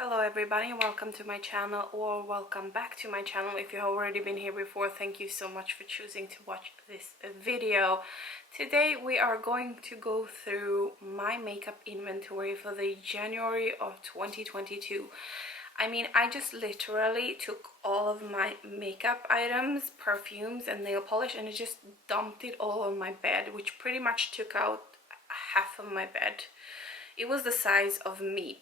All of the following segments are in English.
Hello everybody, welcome to my channel, or welcome back to my channel. If you have already been here before, thank you so much for choosing to watch this video. Today we are going to go through my makeup inventory for the January of 2022. I mean, I just literally took all of my makeup items, perfumes and nail polish, and I just dumped it all on my bed, which pretty much took out half of my bed. It was the size of me,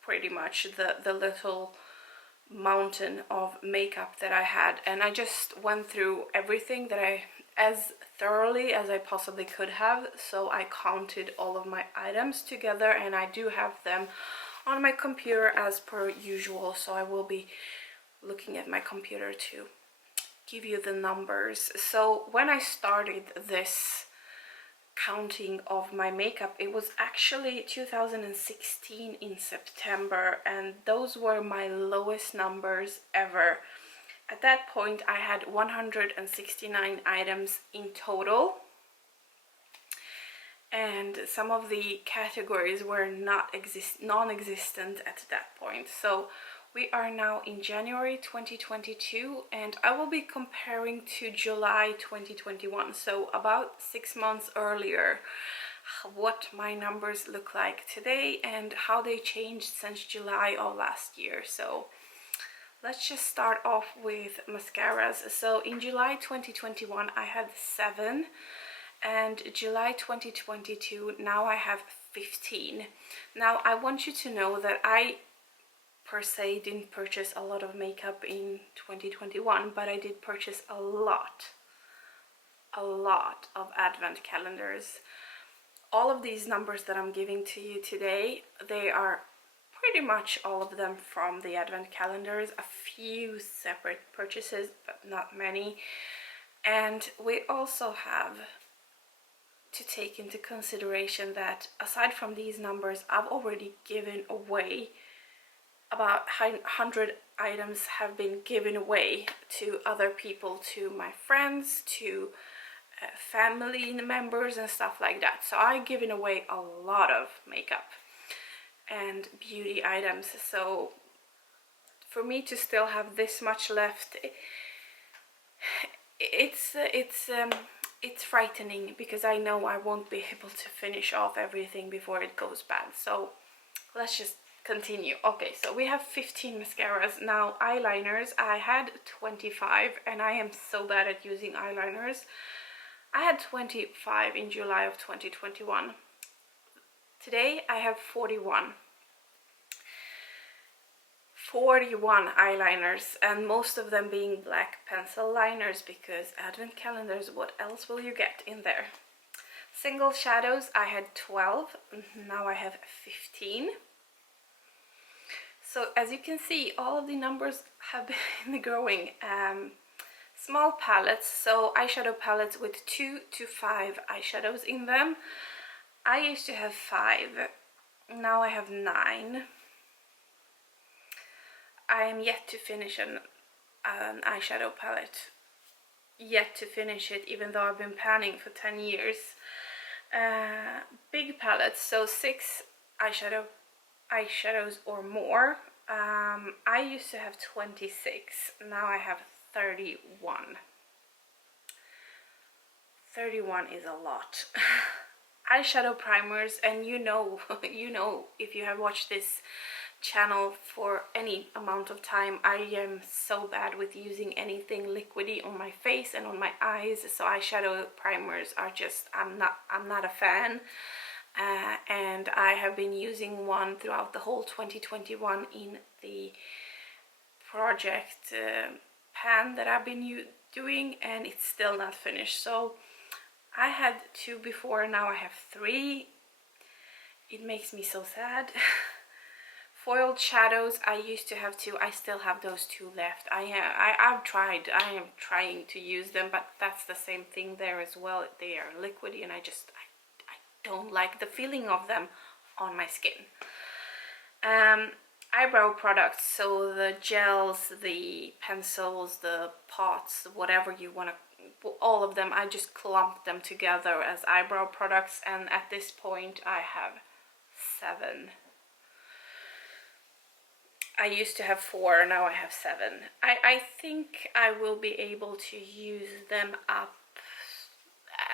pretty much, the little mountain of makeup that I had, and I just went through everything that I as thoroughly as I possibly could have. So I counted all of my items together, and I do have them on my computer as per usual, so I will be looking at my computer to give you the numbers. So when I started this counting of my makeup, it was actually 2016 in September, and those were my lowest numbers ever. At that point I had 169 items in total, and some of the categories were non-existent at that point. So we are now in January 2022, and I will be comparing to July 2021, so about 6 months earlier, what my numbers look like today and how they changed since July of last year. So let's just start off with mascaras. So in July 2021 I had 7, and July 2022 now I have 15. Now I want you to know that I per se didn't purchase a lot of makeup in 2021, but I did purchase a lot of advent calendars. All of these numbers that I'm giving to you today, they are pretty much all of them from the advent calendars. A few separate purchases, but not many. And we also have to take into consideration that aside from these numbers, I've already given away about 100 items, have been given away to other people, to my friends, to family members and stuff like that. So I've given away a lot of makeup and beauty items. So for me to still have this much left, it's frightening, because I know I won't be able to finish off everything before it goes bad. So let's just continue. Okay, so we have 15 mascaras. Now eyeliners, I had 25, and I am so bad at using eyeliners. I had 25 in July of 2021. Today I have 41 eyeliners, and most of them being black pencil liners, because advent calendars, what else will you get in there? Single shadows, I had 12, now I have 15. So as you can see, all of the numbers have been growing. Small palettes, so eyeshadow palettes with 2 to 5 eyeshadows in them. I used to have 5, now I have 9. I am yet to finish an eyeshadow palette. Yet to finish it, even though I've been planning for 10 years. Big palettes, so 6 eyeshadows or more. I used to have 26, now I have 31. 31 is a lot. Eyeshadow primers, and you know if you have watched this channel for any amount of time, I am so bad with using anything liquidy on my face and on my eyes. So eyeshadow primers are just, I'm not a fan. And I have been using one throughout the whole 2021 in the project pan that I've been doing, and it's still not finished. So I had 2 before, now I have 3. It makes me so sad. Foiled shadows, I used to have 2, I still have those 2 left. I am trying to use them, but that's the same thing there as well. They are liquidy, and I don't like the feeling of them on my skin. Eyebrow products, so the gels, the pencils, the pots, whatever you want to, all of them, I just clumped them together as eyebrow products, and at this point I have 7. I used to have 4, now I have 7. I think I will be able to use them up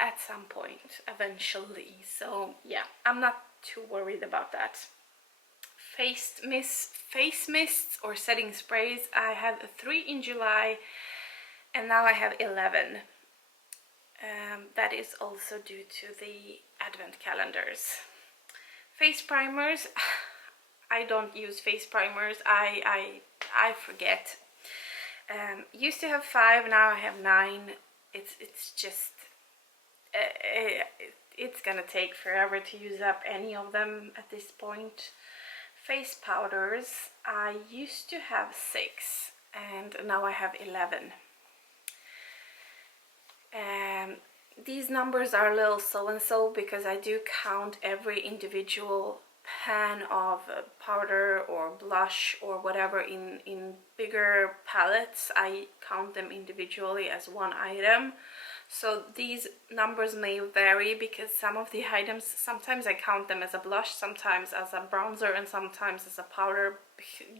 at some point eventually. So yeah, I'm not too worried about that. Face mists or setting sprays, I had 3 in July and now I have 11. That is also due to the advent calendars. Face primers, I don't use face primers. I forget. Used to have 5, now I have 9. It's just it's gonna take forever to use up any of them at this point. Face powders, I used to have 6 and now I have 11. These numbers are a little so-and-so because I do count every individual pan of powder or blush or whatever in bigger palettes. I count them individually as one item. So these numbers may vary because some of the items, sometimes I count them as a blush, sometimes as a bronzer, and sometimes as a powder,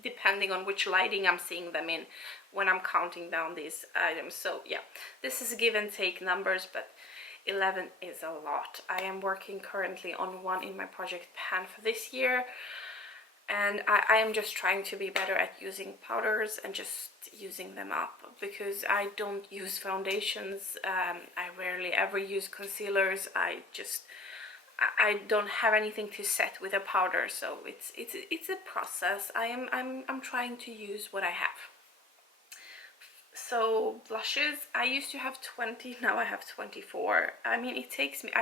depending on which lighting I'm seeing them in when I'm counting down these items. So yeah, this is give and take numbers, but 11 is a lot. I am working currently on one in my project pan for this year, and I am just trying to be better at using powders and just using them up, because I don't use foundations. I rarely ever use concealers. I don't have anything to set with a powder, so it's a process. I'm trying to use what I have. So blushes, I used to have 20, now I have 24. I mean, it takes me,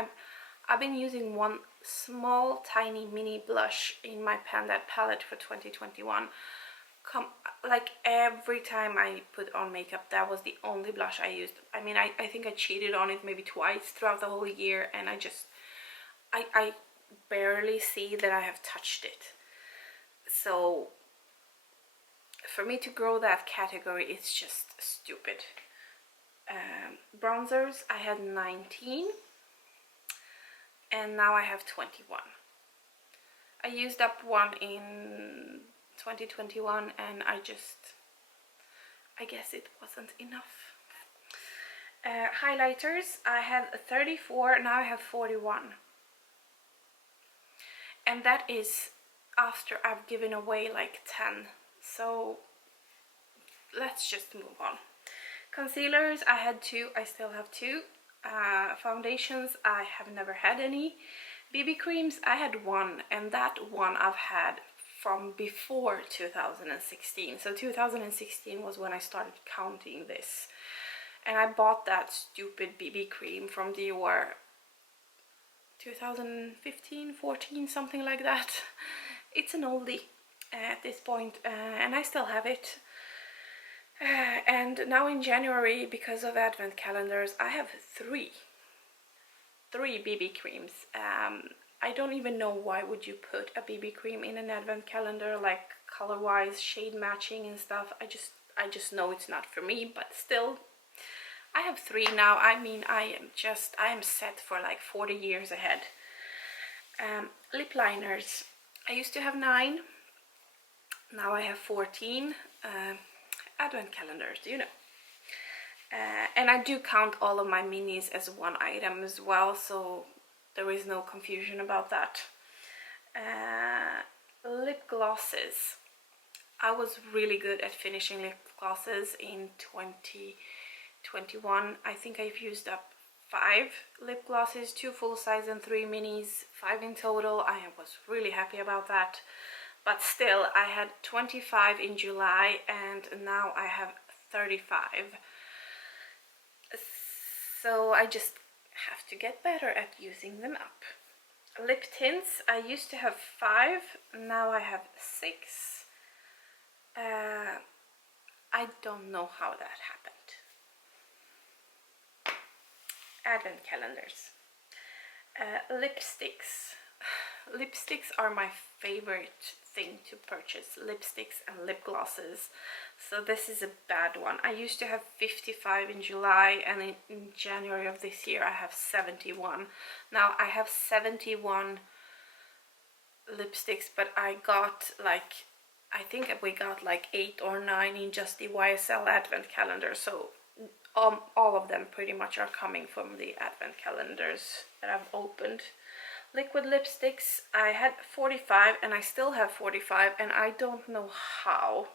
I've been using one small tiny mini blush in my Pandat palette for 2021. Like every time I put on makeup, that was the only blush I used. I mean, I think I cheated on it maybe twice throughout the whole year, and I barely see that I have touched it. So for me to grow that category, it's just stupid. Bronzers, I had 19 and now I have 21. I used up one in 2021 and I guess it wasn't enough. Highlighters, I had 34, now I have 41. And that is after I've given away like 10. So let's just move on. Concealers, I had 2, I still have 2. Foundations, I have never had any. BB creams, I had 1, and that one I've had from before 2016. So 2016 was when I started counting this. And I bought that stupid BB cream from Dior 2015, 14, something like that. It's an oldie at this point, and I still have it. And now in January, because of advent calendars, I have 3 BB creams. I don't even know why would you put a BB cream in an advent calendar, like color-wise, shade matching and stuff. I just know it's not for me, but still, I have 3 now. I mean, I am set for like 40 years ahead. Lip liners, I used to have 9, now I have 14. Advent calendars, you know. And I do count all of my minis as one item as well, so there is no confusion about that. Lip glosses, I was really good at finishing lip glosses in 2021. I think I've used up 5 lip glosses, 2 full size and 3 minis, 5 in total. I was really happy about that. But still, I had 25 in July and now I have 35. So I just have to get better at using them up. Lip tints, I used to have 5, now I have 6. I don't know how that happened. Advent calendars. Lipsticks. Lipsticks are my favorite thing to purchase, lipsticks and lip glosses. So this is a bad one. I used to have 55 in July, and in January of this year I have 71. Now I have 71 lipsticks, but I got like I think we got like 8 or 9 in just the YSL advent calendar, so all of them pretty much are coming from the advent calendars that I've opened. Liquid lipsticks, I had 45 and I still have 45, and I don't know how.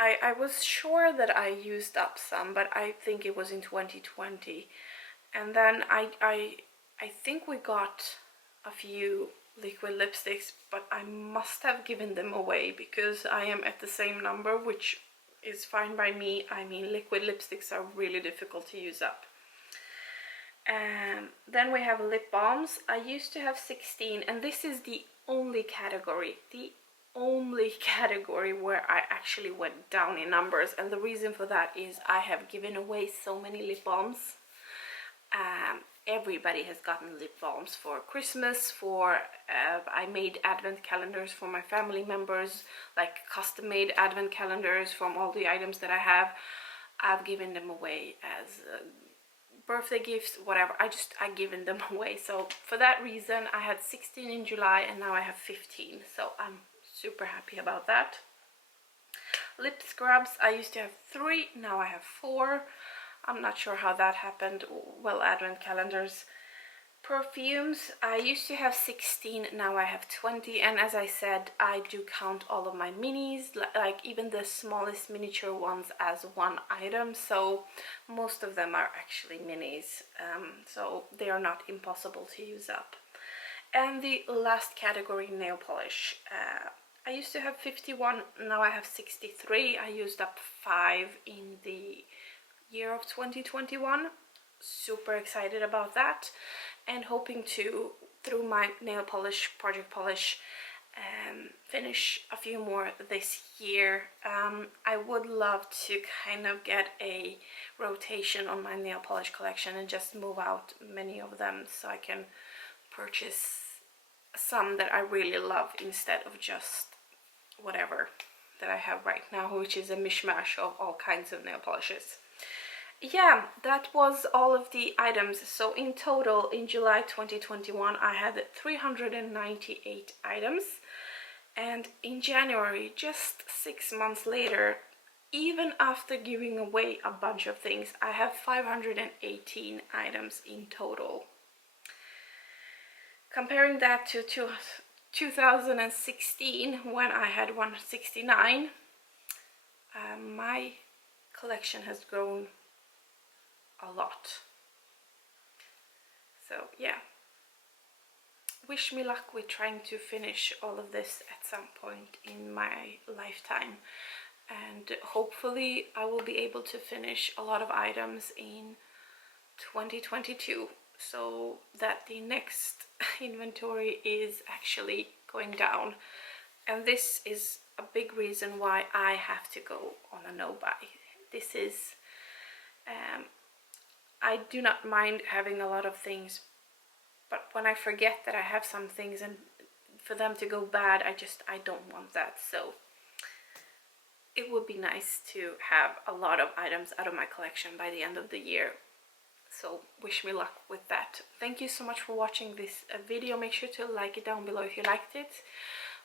I was sure that I used up some, but I think it was in 2020. And then I think we got a few liquid lipsticks, but I must have given them away because I am at the same number, which is fine by me. I mean, liquid lipsticks are really difficult to use up. Then we have lip balms. I used to have 16, and this is the only category where I actually went down in numbers, and the reason for that is I have given away so many lip balms. Everybody has gotten lip balms for Christmas, I made advent calendars for my family members, like custom made advent calendars from all the items that I have. I've given them away as birthday gifts, whatever. I given them away. So for that reason I had 16 in July and now I have 15, so I'm super happy about that. Lip scrubs, I used to have 3, now I have 4. I'm not sure how that happened. Well, advent calendars. Perfumes, I used to have 16, now I have 20, and as I said, I do count all of my minis, like even the smallest miniature ones, as one item, so most of them are actually minis, so they are not impossible to use up. And the last category, nail polish. I used to have 51, now I have 63. I used up 5 in the year of 2021. Super excited about that, and hoping to, through my nail polish, Project Polish, finish a few more this year. I would love to kind of get a rotation on my nail polish collection and just move out many of them so I can purchase some that I really love instead of just whatever that I have right now, which is a mishmash of all kinds of nail polishes. Yeah, that was all of the items. So in total, in July 2021, I had 398 items. And in January, just 6 months later, even after giving away a bunch of things, I have 518 items in total. Comparing that to 2016, when I had 169, my collection has grown a lot. So yeah, wish me luck with trying to finish all of this at some point in my lifetime, and hopefully I will be able to finish a lot of items in 2022, so that the next inventory is actually going down. And this is a big reason why I have to go on a no-buy. This is I do not mind having a lot of things, but when I forget that I have some things and for them to go bad, I don't want that. So it would be nice to have a lot of items out of my collection by the end of the year. So wish me luck with that. Thank you so much for watching this video. Make sure to like it down below if you liked it.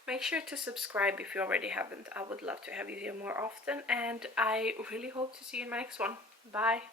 Make sure to subscribe if you already haven't. I would love to have you here more often, and I really hope to see you in my next one. Bye!